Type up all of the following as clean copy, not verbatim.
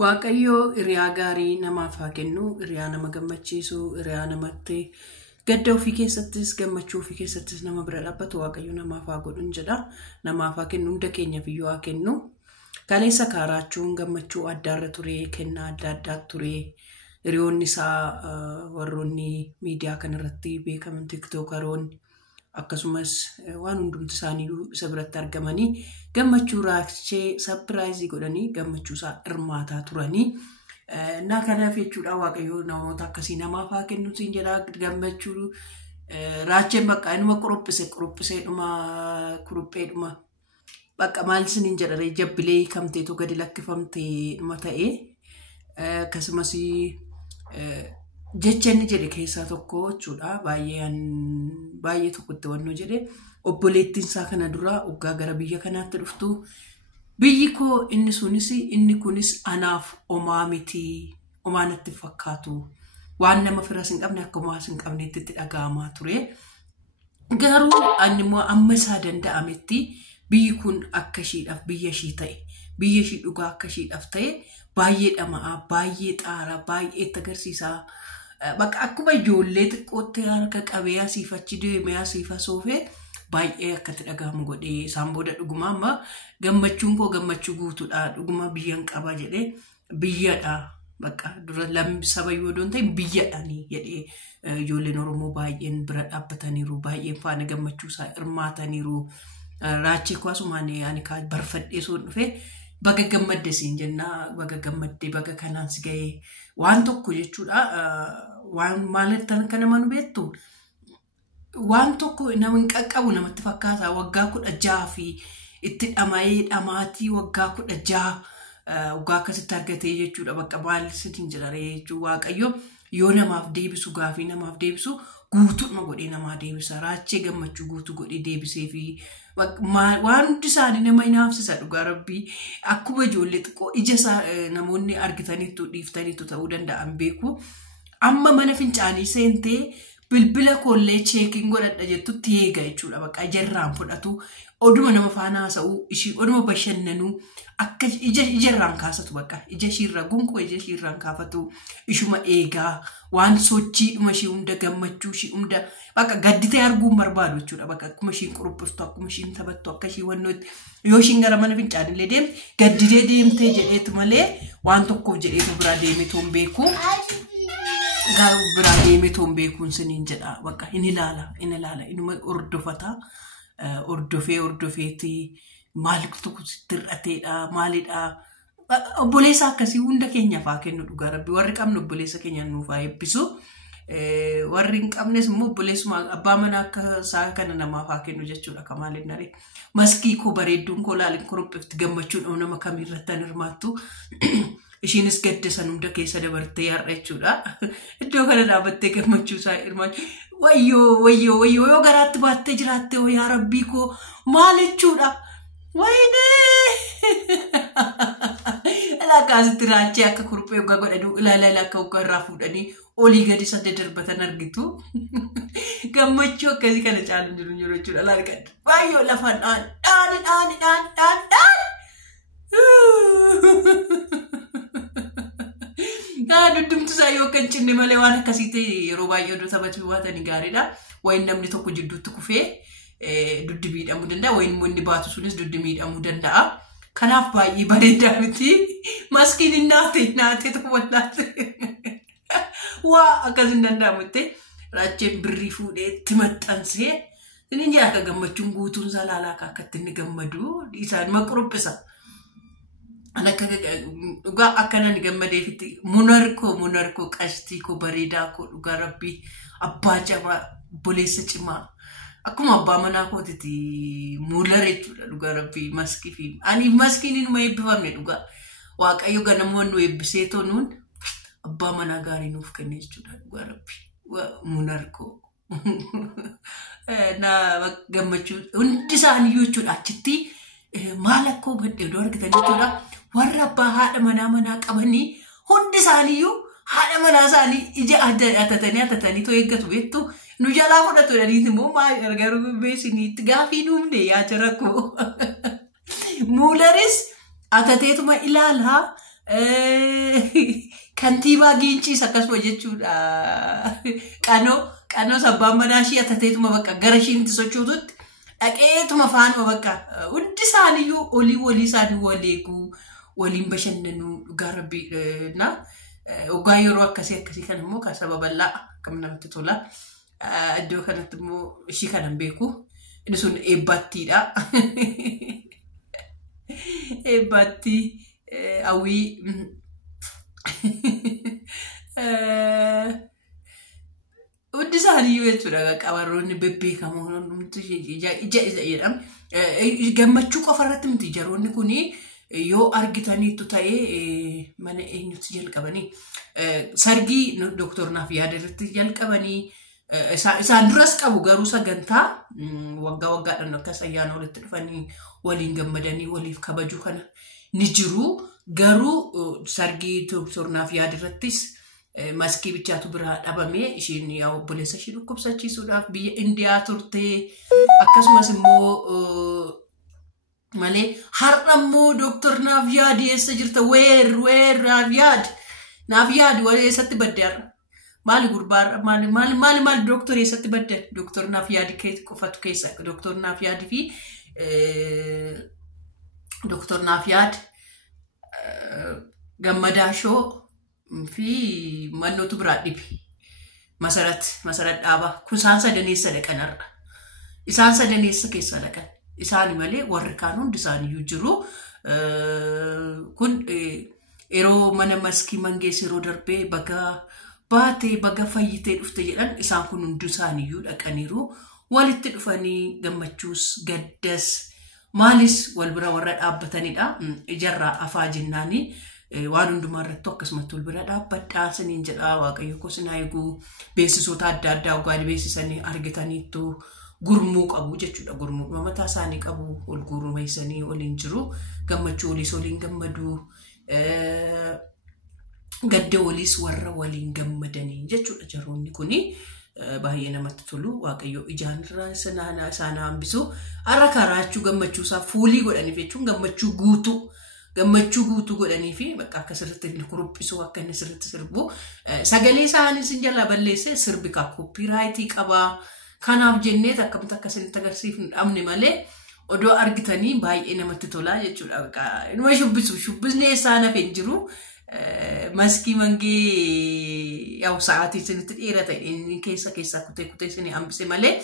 Waaqayyo hiriyaa gaarii namaaf haa kennu, hiriyaa nama gammachiisu, hiriyaa namatti gadda ofii keessattis gammachuu ofii keessattis nama bira dhaabbatu Waaqayyo namaaf haa godhu jedha. Namaaf haa kennu, hunda keenyaaf iyyuu haa kennu. Kaleessa kaaraachuun gammachuu addaarra ture, kennaa adda addaatu ture. Hiriyoonni isaa warroonni miidiyaa kanarratti beekaman tiktookaroonni akkasumas waan hundumti isaanii isa biratti argamanii gammachuu raachee sapiraayizii godhanii gammachuu isaa hirmaataa turanii. Na kanaaf jechuudha Waaqayyo namoota akkasii namaaf haa kennu siin jedha. Gammachuu raacheen bakka inuma kurupheedhuma bakka maal isiniin jedhare jabbilee kamteetu gadi lakkifamtee dhuma ta'e. Akkasumas jecha inni jedhe keessaa tokko jechuudha. Baay'ee tokkotti wannoo jedhe obboleettiin isaa kana dura waggaa gara biyya kanaatti dhuftu biyyi koo inni sunis inni kunis anaaf omaa miti, omaa natti fakkaatu, waan nama firas hin qabne akka omaas hin qabneetti itti dhaga'amaa ture. Garuu ani immoo amma isaa danda'ametti biyyi kun akka ishiidhaaf biyya ishii ta'e, biyya ishii dhugaa akka ishiidhaaf ta'e baay'ee dhama'aa, baay'ee xaaraa, baay'ee itti agarsiisaa. Bakka akkuma ijoollee xiqqootti harka qabee asiif achi deemee asiif asoofee baay'ee akkatti dhaga'amu godhee isaan booda dhuguma amma gammachuun koo gammachuu guutuudha, dhuguma biyyan qaba jedhee biyyadha bakka dura saba yoo doon ta'e biyyadhaanii jedhee ijoolleen Oromoo baay'een bira dhaabbataniiru, baay'een faana gammachuu isaa hirmaataniiru. Raachee kuwaasumaan ani barfadhee soon dhufee baga gammadde siin jenna, baga gammadde baga kanaan si ga'ee waan tokko jechuudha. Waan maalattan kana manu beektu waan tokko nama hin qaqqabu namatti fakkaata. Waggaa 16 fi itti dhamaatii waggaa 16 waggaa akkasitti argatee jechuudha. Bakka maal sitiin jedhare jechuudha. Waaqayyo yoo namaaf deebisu gaafii namaaf deebisu guutuudhuma godhee namaa deebisa. Raachee gammachuu guutuu godhee deebisee fi waan hundi isaanii nama hinaafsisa dhugaa Rabbii. Akkuma ijoollee xiqqoo ija namoonni argitaniitu dhiiftaniitu ta'uu danda'an beeku. Amma mana fincaanii seentee bilbila kollee cheekiin godhadha jettutti eega jechuudha. Bakka ijarraan fudhatu oduma nama faana haasa'u ishii oduma bashannanuu akka ijarraan kaasatu bakka ija ishiirra gonkoo ija ishiirraan kaafatu ishuma eegaa waan sochiidhuma ishii hunda gammachuu ishii hunda bakka gadditee arguun barbaadu jechuudha. Bakka akkuma ishiin qurubbiftu akkuma ishiin taphattu akka ishii wannootti yoo ishiin gara mana fincaanillee deemte gadditee deemtee jedheetu malee waan tokkoof jedheetu bira deemetu hin beeku. Garuu bira deemetoon beekuun siniin jedha. Bakka inni ilaala inuma hordofata. Hordofeeti maal tokko sitti hir'ateedha maalidha. Obboleessa akkasii hunda keenyaaf haa kennu dhugaa Rabbi. Warri qabnu obboleessa keenya nuuf haa eebbisu. Warri hin qabnes immoo obboleessuma abbaa manaa akka isaa kana namaaf haa kennu jechuudha. Kamaalin naree maskii koo bareedduun koo laalin korophifti gammachuun nama kamiirratti hirmaattu. Ishiinis gadda san hunda keessa dabartee har'a jechuudha. Iddoo kana dhaabattee gammachuu isaa hirmaachuu. Wayyoo yoo garaatti baattee jiraatte yaa Rabbii koo maal jechuudha. Waynee! Alaakaasitti raachee akka kuruphee yookaan godhadhu ilaala akka yookaan irraa fuudhanii olii gadi isa darbatan argitu. Gammachuu akkasii kana caalu jiru jechuudha. Laal wayyoo lafaan dhaan. Dudumtu isaa yoo kan cinne malee waan akkasii ta'e yeroo baay'ee oduu taphachuu baatanii gaariidha. Wayin namni tokko jidduutti kufee duddi miidhamuu danda'a. Wayin immoo inni baatu sunis duddi miidhamuu danda'a. Kanaaf baay'ee bareedaa miti. Maskiin hin naatee tokko wallaate. Waa akkasiin danda'amu ta'e raacheen birrii fuudhee itti maxxansee inni akka gammachuun guutuun isaa laalaa akka inni gammadu isaan maqrubbisa. Anakka dhugaa akkanaan gammadeefitti monarkoo qashtii koo bareedaa koo dhugaa Rabbii abbaa cimaa obboleessa cimaa akkuma abbaa manaa kootiti muulare jechuudha dhugaa Rabbii maskii fi ani maskiin inuma eebbifamne dhugaa Waaqayyo ganamoon nu eebbisee tonuun abbaa manaa gaarii nuuf kenne jechuudha dhugaa Rabbii monarkoo na gammachuu hundi isaanii jechuudha achitti maal akka hubadhe odoo argitanii jechuudha. Warra abbaa haadha manaa qabanii hundi isaaniiyyuu haadha manaa isaanii ija atatanii too eeggatu beektu nu jalaa fudhatu jedhaniiti immoo maal gargaaru beesiniitti gaafii nuumne yaa jara koo. Muularis atateetuma ilaalaa kantiibaa giinciis akkasuma jechuudha. Qanoo sabbaan manaa ishee atateetuma bakka gara ishiin itti sochootutti dhaqeetuma faanuma bakka hundi isaaniiyyuu walii isaanii waleeguu waliin bashannanuu dhugaa rabbii na ogaa yeroo akkasii kan immoo kan sababalaa akkam namatti tola. Iddoo kanatti immoo ishii kanan beeku inni sun eebbaattiidha. Eebbaatti hawwii hundi isaaniiyyuu jechuudha qabaroonni bebbeekamoo ija jedhama. Gammachuu qofa irratti miti jaroonni kuni yoo argitaniitu ta'ee mana eenyutti jalqabanii sargii doktornaaf yaada irratti jalqabanii isaan duras qabu garuu sagantaa waggaadhaan akkas ayyaana walitti dhufanii waliin gammadanii waliif kabajuu kana ni jiru. Garuu sargii doktornaaf yaada irrattis maskii bichaatu biraa dhabamee ishiin yaa obboleessa ishii dhukkubsachiisuudhaaf biyya Indiyaa turtee akkasumas immoo malee har'a immoo doktornaaf yaadi eessa jirta weer naaf yaadi wal eessatti badde har'a maali gurbaarra maali doktor eessatti badde doktornaaf yaadi qofatu keessa doktornaaf yaadi fi doktornaaf yaadi Gammadaashoo fi mannootu biraa dhibi masarat dhaaba kun isaan sadaneessa dhaqanarra isaan sadaneessa keessa dhaqan isaani malee warri kaan hundi isaaniiyyuu jiru. Kun yeroo mana maskii mangeessa yeroo darbee baga fayyitee dhufte jedhan isaan kun hundi isaaniiyyuu dhaqaniiru walitti dhufanii gammachuus gaddas maalis wal bira warra dhaabbatanidha. Ijarraa afaa jennaanii waan hundumaa irratti akkasumatti wal bira dhaabbadhaa siniin jedha waaqayyo koo sinaa eeguu beeksisoota adda addaa ogaan beeksisanii argitaniittu gurmuu qabu jechuudha. Gurmuu mataa isaanii qabu wal gurmeessanii waliin jiru gammachuu waliis waliin gammadu gadda waliis warra waliin gammadanii jechuudha. Jaroonni kuni baay'ee namatti tolu waaqayyo ijaan irraa isaan hambisu har'a karaachuu gammachuu isaa fuulii godhaniif jechuun gammachuu guutuu godhanii fi bakka akka sirriitti inni kuruphisuu akka inni sirriitti sirbu sagalee isaanii sin jala balleesse sirbi ka koopiraayitii qabaa. Kanaaf jennee akkamitti akkasinitti agarsiifnu dhabne malee odoo argitanii baay'ee namatti tolaa jechuudha. Inuma shubbisni eessaan hafee hin jiru. Maskii mangee yaa'u sa'aatii isinitti dheerata inni keessa kutee isinii hambise malee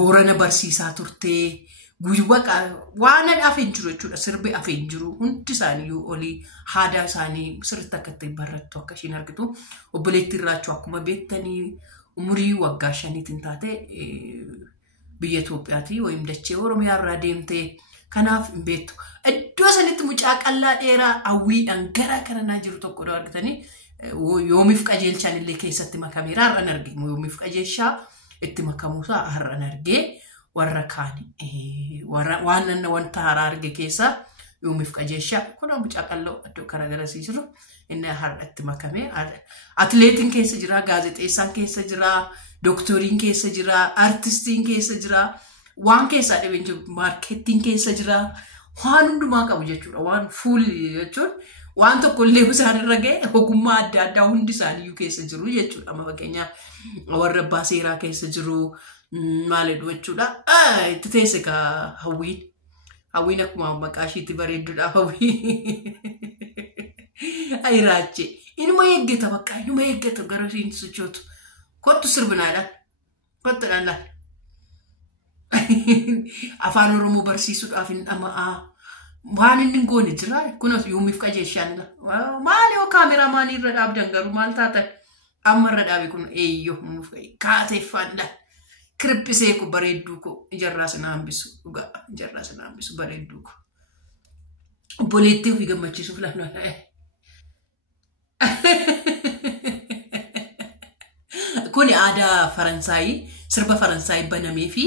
boorana barsiisaa turtee guyyaa waan hafee hin jiru jechuudha. Sirbi hafee hin jiru hundi isaaniiyyuu olii aadaa isaanii sirriitti akka itti barattu akka ishiin argitu obboleettii irraachuu akkuma beektanii. Umurii waggaa 5 taate biyya Itoophiyaati wayim dachee Oromiyaa irraa deemtee kanaaf hin beektu. Iddoo sanitti mucaa qallaa dheeraa hawwiidhaan gara karanaa jiru tokko argitanii yoomiif qajeelchaan illee keessatti makameera har'an arge yoomiif qajeelchaa itti makamuusaa har'an argee warra kaani waan wanta haaraa arge keessa yoomiif qajeelchaa kun mucaa qalloo iddoo garagarasii jiru. Inni har'atti makame atleetiin keessa jira, gaazexeessaan keessa jira, doktoriin keessa jira, artistiin keessa jira, waan keessaa dhibeen jiru, maarkeettiin keessa jira, waan hundumaa qabu jechuudha. Waan fuulli jechuun waan tokko illee isaan irra ga'e ogummaa adda addaa hundi isaaniiyyuu keessa jiru jechuudha. Amma fakkeenyaaf warra abbaa seeraa keessa jiru maalidha jechuudha. Itti teesse ka hawwiin akkuma maqaa ishiitti bareedduudha hawwiin. Ayiraache inuma eeggata bakka inuma eeggata gara isiin sochootu kottu sirbinaadhaan kottu dhandhaan afaan Oromoo barsiisuudhaaf hin dhama'aa waan inni goone jira kunis yoomiif qajeelchaan maali yoo kaameraa maanii irra dhaabdan garuu maal taatan amma irra dhaabe kun eeyyoo nuuf kaateeffadha kiriphisee ko bareedduu ko ijarraa sana hambisu dhugaa ijarraa sana hambisu bareedduu ko obboleettii ofii gammachiisuuf laannoo. Kuni aadaa Faransaayii sirba Faransaayii banamee fi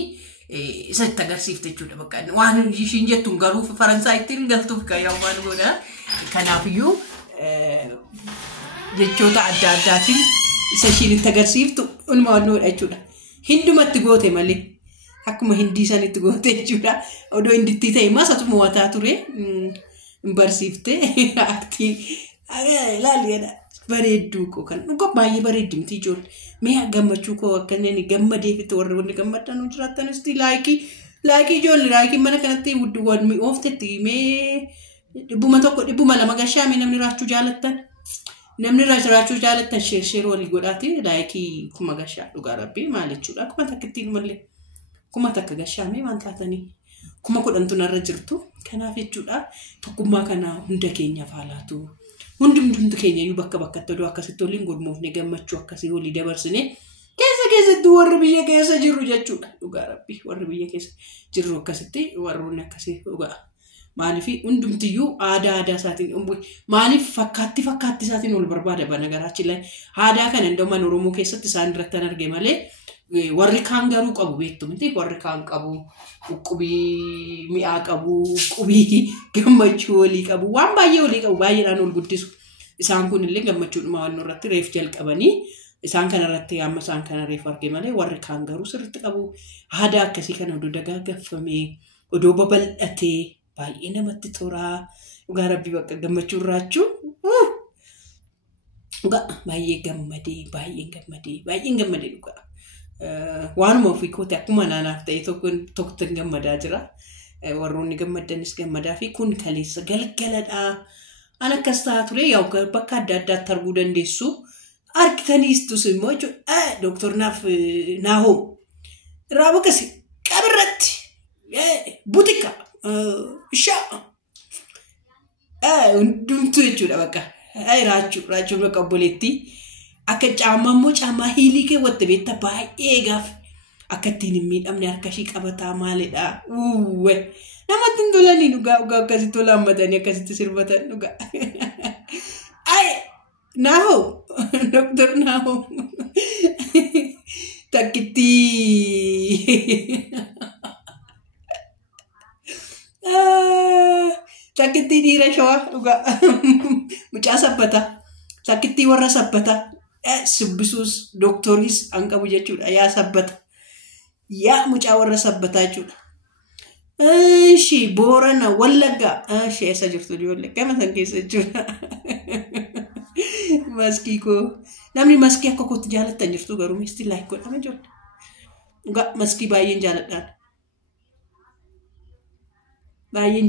isa itti agarsiifte jechuudha bakka waan ishiin jettuun garuu Faransaayittiin galtuuf kaayyaa waan godha. Kanaafiyyuu jechoota adda addaatiin isa ishiin itti agarsiiftu ulma wannoodha jechuudha. Hindumatti goote malee akkuma hindii sanitti goote jechuudha. Odoo hindittii ta'e maasatu mo'ataa ture. barsiiftee aktii ilaaliidha. Bareedduu koo kan dhugaa baay'ee bareeddimti ijoollee. Mee gammachuu koo akka inni gammadee fi warri wanni gammadan jiraatanis laayikii ijoollee laayikii mana kanatti wudduuwwan mi'ooftetti mee dhibbuma tokko dhibbuma lama gashaame namni raachuu jaalattan. Namni raachuu jaalattan sheer walii godhaati laayikii kuma gashaa dhugaa rabbii maal jechuudha kuma takka ittiin malee kuma takka gashaame waan taatanii kuma 10 narra jirtu kanaaf jechuudha tokkummaa kana hunda keenya faalaatu. Hundumtu keenya iyyuu bakka bakkatti odoo akkasitti waliin gurmuufne gammachuu akkasii walii dabarsine keessatti warri biyya keessa jirru jechuudha dhugaa rabbii warri biyya keessa jirru akkasitti warroonni akkasii dhugaa maaliif hundumtiyyuu aadaa isaatiin maaliif fakkaatti isaatiin wal barbaada banagaraachii illee aadaa kana indoo mana Oromoo keessatti isaan irratti arge malee warri kaan garuu qabu beektu miti warri kaan qabu qubii mi'aa qabu qubii gammachuu walii qabu waan baay'ee walii qabu baay'eedhaan ol guddisu isaan kun illee gammachuudhuma waan irratti reef jalqabanii isaan kana irratti amma isaan kana reef arge malee warri kaan garuu sirriitti qabu aadaa akkasii kana odoo dagaaggaffamee odoo babal'atee baay'ee namatti toraa dhugaa rabbii bakka gammachuu irraachuu baay'ee gammadee dhugaa. Waanuma ofii kootee akkuma naanaaf ta'e tokko gammadaa jira. Warroonni gammadanis gammadaa fi kun kaleessa galgaladhaa. An akkas ta'a ture yaa bakka adda addaatti arguu dandeessu. Argitaniistus immoo jechuudha. Dooktor Naahoo irraa bakkasi qabirratti butika shaa hundumtuu jechuudha bakka. Raachuu bakka obboleettii. Akka caamammoo caamaa hiilii keewwatte beekta baay'ee gaaf akka ittiin hin miidhamne harka ishii qabataa maalidha. Namatti hin tolanii dhugaa akkasitti tola hammatanii akkasitti sirbatan dhugaa. Naahoo Dooktor Naahoo takkitti dhiira shawaa dhugaa mucaa sabbata takkitti warra sabbata. Sibbisuus dooktoriis hanqabu jechuudha yaa sabbata yaa mucaa warra sabbataa jechuudha. Ishii Boorana Wallaggaa ishee eessa jirtu ijoollee gama san keessa jechuudha. Maskii koo namni maskii akka kootti jaalattan jirtu garuu misti laayik godhama ijoollee. Maskii baay'een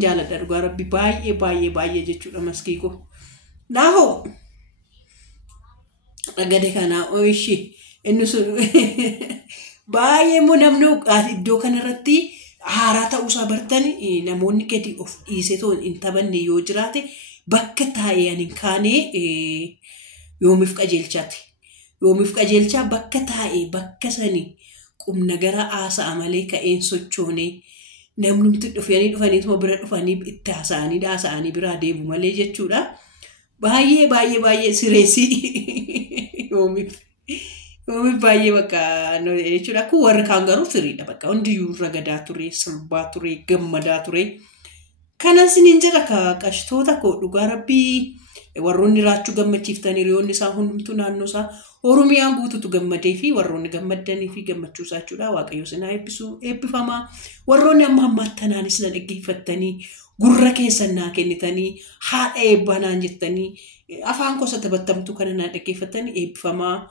jaaladha dhugaa rabbi baay'ee jechuudha maskii koo. Naahoo Ragade kana oishi inni sun baay'ee immoo namni iddoo kanarratti haaraa ta'uusaa bartanii namoonni gadi of dhiisee toon hin taphanne yoo jiraate bakka taa'ee ani hin kaane yoomiif qajeelchaa bakka taa'ee bakka sanii qubna gara haasa'a malee ka'een sochoonee namnumti dhufaniituma bira dhufanii itti haasa'anii biraa deemu malee jechuudha. Baay'ee sireesii yoomiif baay'ee bakka jechuudha. Kun warri kaan garuu firiidha bakka hundiyyuu ragadaa ture sirbaa ture gammadaa ture. Kanan siniin jira qashtoota koo dhugaa rabbii warroonni raachuu gammachiiftanii hiriyoonni isaa hundumtuu naannoo isaa Oromiyaan guututu gammadee fi warroonni gammadanii fi gammachuusaa jechuudha. Waaqayyo sinaa eebbifamaa warroonni amma ammaattanaanis na dhaggeeffattanii gurra keessan naa kennitanii haadha eebbanaan jettanii afaan gosa taphattamtu kana naa dhaggeeffattanii eebbifamaa.